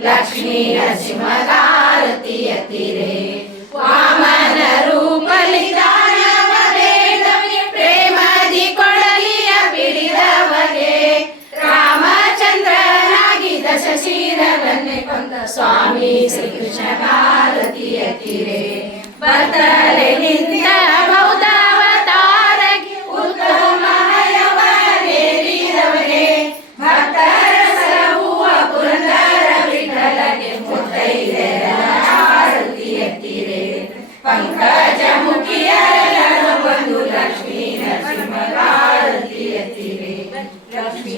ಲಕ್ಷ್ಮೀ ನರಸಿಂಹಗಾರತಿ ಎತ್ತಿರೆ ವಾಮನ ರೂಪಲಿ ದಾನವರೇದವಗೆ ಪ್ರೇಮದಿ ಕೊಡಲಿಯ ಬಿಡಿದವಗೆ, ರಾಮಚಂದ್ರನಾಗಿ ದಶಶೀಲವನ್ನೇ ಕೊಂದ ಸ್ವಾಮಿ ಶ್ರೀಕೃಷ್ಣ ಭಾರತಿ ಎತ್ತಿರೆ ಪಂಕಜ ಮುಖಿಯರೆಲ್ಲರೂ ಬಂದು ಲಕ್ಷ್ಮೀ ನರಸಿಂಹ ಆರತಿ ಎತ್ತಿರೆ ಲಕ್ಷ್ಮೀ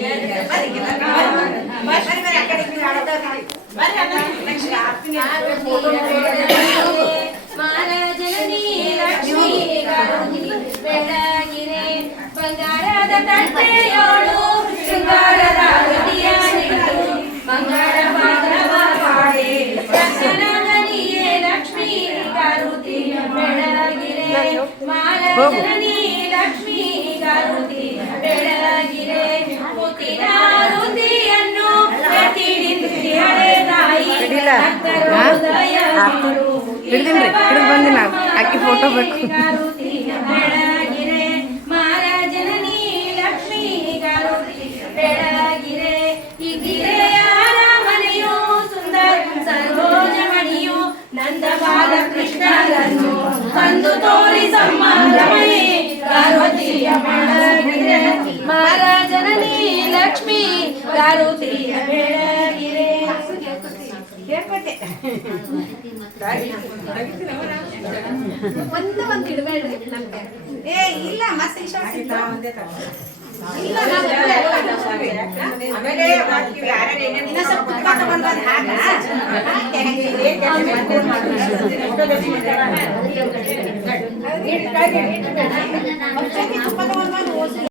ಮಾನಜನನಿ ಲಕ್ಷ್ಮೀ ಗರುಡಿ ಬೆಳಗಿರೆ ಬಂಗಾರದ ತಟ್ಟೆಯೋಳು ಹಾ? ಹೃದಯ ಹಿಡ್ದಿನ್ರಿ ಹಿಡಿದು ಬಂದಿನ ಅಕ್ಕಿ ಫೋಟೋ ಬೇಕು. ಬೆಳಗಿರೆ ಮಹಾರಾಜನನಿ ಲಕ್ಷ್ಮೀ ಬೆಳಗಿರೆ ಈ ಬೆಳಗಿರೆ ಒಂದು ಒಂದು ಏ ಇಲ್ಲ ಮತ್ತೆ ಇಲ್ಲ.